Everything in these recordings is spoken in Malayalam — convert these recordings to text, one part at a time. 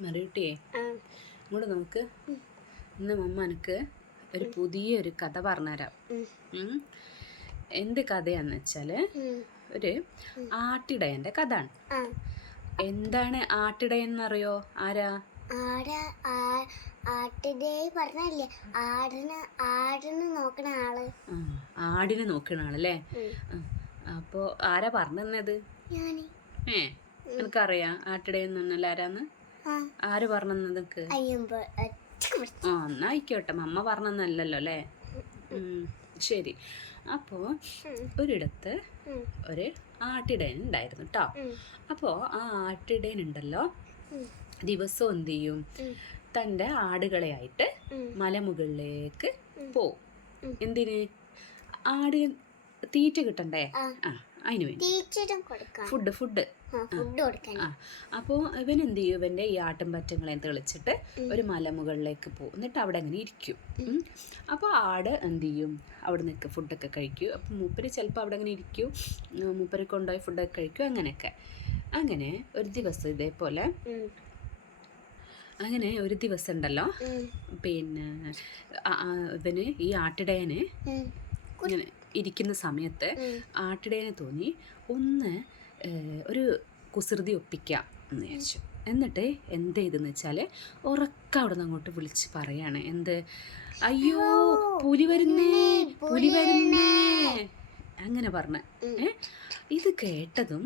മറിയുട്ടിയെ ഇങ്ങോട്ട് നമുക്ക് ഇന്ന് മമ്മ എനിക്ക് ഒരു പുതിയൊരു കഥ പറഞ്ഞുതരാം. എന്ത് കഥയാന്ന് വെച്ചാൽ ഒരു ആട്ടിടയന്റെ കഥയാണ്. എന്താണ് ആട്ടിടയൻ എന്നറിയോ ആരാ പറഞ്ഞല്ലേ? ആടിന് ആടിന് നോക്കണ ആൾ. ആടിനെ നോക്കുന്ന ആളല്ലേ? അപ്പോ ആരാ പറഞ്ഞത് ഏ എനിക്കറിയാം ആട്ടിടയൻ പറഞ്ഞാൽ ആരാന്ന്? ആര് പറഞ്ഞു തന്നത് നിനക്ക് ആ എന്നാ ആയിക്കോട്ടെ മമ്മ പറഞ്ഞതന്നല്ലോ അല്ലേ? ശരി. അപ്പോ ഒരിടത്ത് ഒരു ആട്ടിടയൻ ഉണ്ടായിരുന്നു കേട്ടോ അപ്പോ ആ ആട്ടിടയൻ ഉണ്ടല്ലോ? ദിവസവും എന്ത് ചെയ്യും? തന്റെ ആടുകളെയായിട്ട് മലമുകളിലേക്ക് പോവും. എന്തിന്? ആട് തീറ്റ കിട്ടണ്ടേ? ആ. അതിന് വേണ്ടി. Food food. ആ അപ്പോൾ ഇവൻ എന്ത് ചെയ്യും? ഇവന്റെ ഈ ആട്ടുംപറ്റങ്ങളെ തെളിച്ചിട്ട് ഒരു മലമുകളിലേക്ക് പോകും. എന്നിട്ട് അവിടെ അങ്ങനെ ഇരിക്കും. അപ്പോൾ ആട് എന്ത് ചെയ്യും? അവിടെ നിൽക്കുക ഫുഡൊക്കെ കഴിക്കും. അപ്പോൾ മൂപ്പര് ചിലപ്പോൾ അവിടെ അങ്ങനെ ഇരിക്കും. മൂപ്പര് കൊണ്ടുപോയി ഫുഡൊക്കെ കഴിക്കും. അങ്ങനെയൊക്കെ. അങ്ങനെ ഒരു ദിവസം ഇതേപോലെ അങ്ങനെ ഒരു ദിവസം ഉണ്ടല്ലോ. പിന്നെ ഇവന് ഈ ആട്ടിടയന് ഇങ്ങനെ ഇരിക്കുന്ന സമയത്ത് ആട്ടിടേനെ തോന്നി ഒന്ന് ഒരു കുസൃതി ഒപ്പിക്കാം എന്ന് വിചാരിച്ചു. എന്നിട്ട് എന്ത് ചെയ്തെന്ന് വെച്ചാൽ ഉറക്ക അവിടെ നിന്ന് അങ്ങോട്ട് വിളിച്ച് പറയാണ്. എന്ത്? അയ്യോ പുലി വരുന്നേ പുലി വരുന്നേ. അങ്ങനെ പറഞ്ഞ ഇത് കേട്ടതും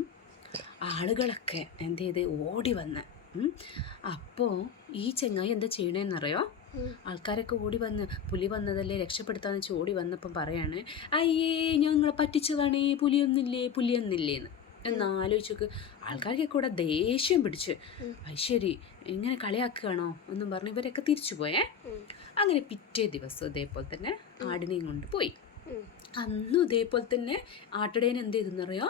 ആളുകളൊക്കെ എന്ത് ചെയ്ത്? ഓടി വന്ന് അപ്പോൾ ഈ ചെങ്ങായി എന്താ ചെയ്യണേന്നറിയോ. ആൾക്കാരൊക്കെ ഓടി വന്ന് പുലി വന്നതല്ലേ രക്ഷപ്പെടുത്താന്ന് വെച്ച് ഓടി വന്നപ്പം പറയാണ് അയ്യേ ഞങ്ങളെ പറ്റിച്ചതാണേ പുലിയൊന്നില്ലേ പുലിയൊന്നില്ലേ എന്ന് എന്നാലോചിച്ച് നോക്ക് ആൾക്കാർക്ക് കൂടെ ദേഷ്യം പിടിച്ച് ഐശ്വരി ഇങ്ങനെ കളിയാക്കുകയാണോ എന്നും പറഞ്ഞ് ഇവരൊക്കെ തിരിച്ചു പോയേ അങ്ങനെ പിറ്റേ ദിവസം ഇതേപോലെ തന്നെ ആടിനെയും കൊണ്ട് പോയി. അന്നും ഇതേപോലെ തന്നെ ആട്ടിടേനെ എന്ത് ചെയ്തെന്നറിയോ.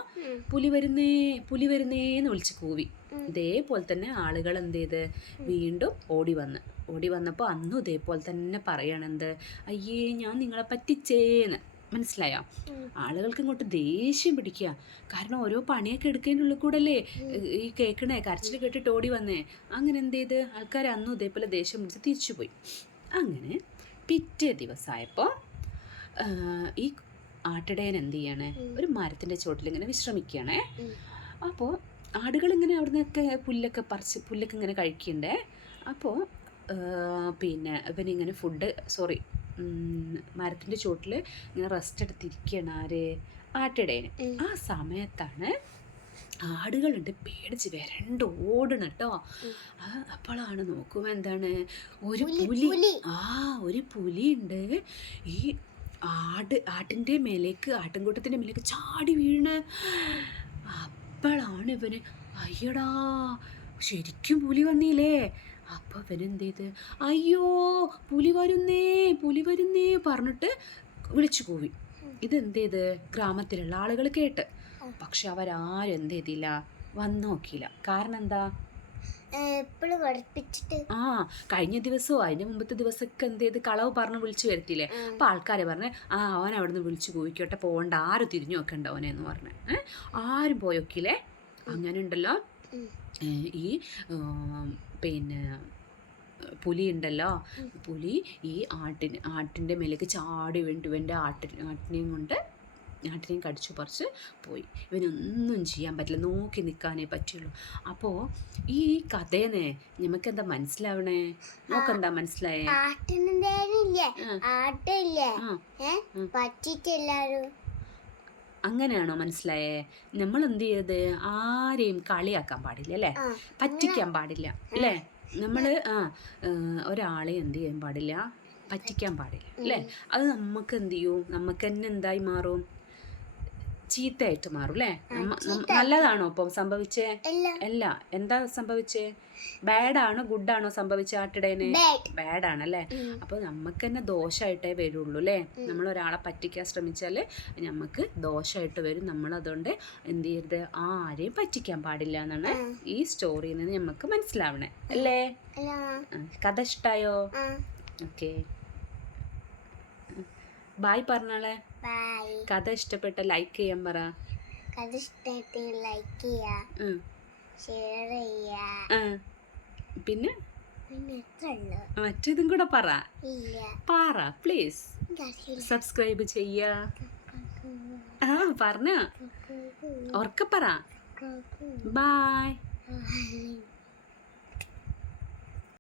പുലി വരുന്നേ പുലി വരുന്നേന്ന് വിളിച്ച് കൂവി. ഇതേപോലെ തന്നെ ആളുകൾ എന്ത് ചെയ്ത് വീണ്ടും ഓടി വന്ന് ഓടി വന്നപ്പോൾ അന്നും ഇതേപോലെ തന്നെ പറയണെന്ത് അയ്യേ ഞാൻ നിങ്ങളെ പറ്റിച്ചേന്ന്. മനസ്സിലായോ? ആളുകൾക്ക് ഇങ്ങോട്ട് ദേഷ്യം പിടിക്കുക. കാരണം ഓരോ പണിയൊക്കെ എടുക്കുന്നതിനുള്ളിൽ കൂടെ അല്ലേ ഈ കേൾക്കണേ കരച്ചിൽ കേട്ടിട്ട് ഓടി വന്നേ. അങ്ങനെ എന്ത് ചെയ്ത്? ആൾക്കാർ അന്നും ഇതേപോലെ ദേഷ്യം പിടിച്ച് തിരിച്ചുപോയി അങ്ങനെ പിറ്റേ ദിവസമായപ്പോൾ ഈ ആട്ടിടയൻ എന്ത് ചെയ്യണേ? ഒരു മരത്തിന്റെ ചോട്ടിൽ ഇങ്ങനെ വിശ്രമിക്കുകയാണേ. അപ്പോൾ ആടുകളിങ്ങനെ അവിടെ നിന്നൊക്കെ പുല്ലൊക്കെ പറിച്ച് പുല്ലൊക്കെ ഇങ്ങനെ കഴിക്കണ്ടേ? അപ്പോൾ പിന്നെ ഇവനിങ്ങനെ ഫുഡ് സോറി മരത്തിന്റെ ചുവട്ടിൽ ഇങ്ങനെ റെസ്റ്റ് എടുത്തിരിക്കുകയാണ് ആര്? ആട്ടിടയന് ഉം. ആ സമയത്താണ് ആടുകളുണ്ട് പേടിച്ച് വരണ്ട് ഓടണം കേട്ടോ അപ്പോഴാണ് നോക്കുമ്പോ എന്താണ്? ഒരു പുലി. ആ ഒരു പുലി ഉണ്ട് ഈ ആട് ആട്ടിന്റെ മേലേക്ക് ആട്ടിൻകൂട്ടത്തിന്റെ മേലേക്ക് ചാടി വീണ്. അപ്പോഴാണ് ഇവന് അയ്യടാ ശരിക്കും പുലി വന്നില്ലേ? അപ്പൊ അവനെന്ത് എന്ത് ചെയ്ത് അയ്യോ പുലി വരുന്നേ പുലി വരുന്നേ പറഞ്ഞിട്ട് വിളിച്ചു കൂവി. ഇതെന്ത് ചെയ്ത് ഗ്രാമത്തിലുള്ള ആളുകൾ കേട്ട്. പക്ഷെ അവരാരും എന്ത് ചെയ്തില്ല വന്നു നോക്കിയില്ല. കാരണം എന്താ ആ കഴിഞ്ഞ ദിവസവും അതിന് മുമ്പത്തെ ദിവസമൊക്കെ എന്ത് ചെയ്ത് കളവ് പറഞ്ഞ് വിളിച്ചു വരുത്തില്ലേ അപ്പൊ ആൾക്കാരെ പറഞ്ഞ് ആ അവൻ അവിടെ നിന്ന് വിളിച്ചു പോയിക്കോട്ടെ പോകണ്ട ആരും തിരിഞ്ഞു നോക്കണ്ട അവനെ എന്ന് പറഞ്ഞ്? ആരും പോയൊക്കില്ലേ അങ്ങനെ ഉണ്ടല്ലോ ഈ പിന്നെ പുലി ഉണ്ടല്ലോ പുലി ഈ ആട്ടിന് ആട്ടിന്റെ മേലേക്ക് ചാടി വേണ്ടി ഇവന്റെ ആട്ടിൻ ആട്ടിനെയും കൊണ്ട് ആട്ടിനെയും കടിച്ചു പറിച്ച് പോയി. ഇവനൊന്നും ചെയ്യാൻ പറ്റില്ല. നോക്കി നിൽക്കാനേ പറ്റുള്ളൂ. അപ്പോൾ ഈ കഥേനെ നമുക്കെന്താ മനസ്സിലാവണേ? നോക്കെന്താ മനസ്സിലായേ? ആട്ടിനില്ലേ ആ. ആട്ടില്ലേ ആ ഏ ഉം. പറ്റിച്ചെല്ലാരും അങ്ങനെയാണോ മനസ്സിലായേ? നമ്മൾ എന്ത് ചെയ്യത് ആരെയും കളിയാക്കാൻ പാടില്ല അല്ലേ? പറ്റിക്കാൻ പാടില്ല അല്ലേ? നമ്മൾ ആ ഒരാളെ എന്ത് ചെയ്യാൻ പാടില്ല? പറ്റിക്കാൻ പാടില്ല അല്ലേ? അത് നമുക്ക് എന്ത് ചെയ്യും നമുക്ക് തന്നെ എന്തായി മാറും? ചീത്തയായിട്ട് മാറും അല്ലേ? നല്ലതാണോ ഇപ്പം സംഭവിച്ചേ? അല്ല എന്താ സംഭവിച്ചേ? ബാഡാണോ ഗുഡാണോ സംഭവിച്ച ആട്ടിടേനെ ബാഡ് ബാഡാണ് അല്ലേ അപ്പൊ നമുക്ക് തന്നെ ദോഷമായിട്ടേ വരുള്ളൂ അല്ലേ? നമ്മൾ ഒരാളെ പറ്റിക്കാൻ ശ്രമിച്ചാൽ നമുക്ക് ദോഷമായിട്ട് വരും. നമ്മൾ അതുകൊണ്ട് എന്ത് ചെയ്യരുത്? ആരെയും പറ്റിക്കാൻ പാടില്ല എന്നാണ് ഈ സ്റ്റോറിയിൽ നിന്ന് നമുക്ക് മനസ്സിലാവണേ അല്ലേ? കഥ ഇഷ്ടായോ? ഓക്കെ ബായ് പറഞ്ഞാളെ. കഥ ഇഷ്ടപ്പെട്ട ലൈക്ക് ചെയ്യാൻ പറ. കഥ ഇഷ്ടപ്പെട്ട ലൈക്ക്. ഷെയർ ചെയ്യുക പിന്നെ? മറ്റേതും കൂടെ പറ. പറ പ്ലീസ് സബ്സ്ക്രൈബ് ചെയ്യ. ആ പറഞ്ഞ. ഉറക്കെ പറ. ബായ്.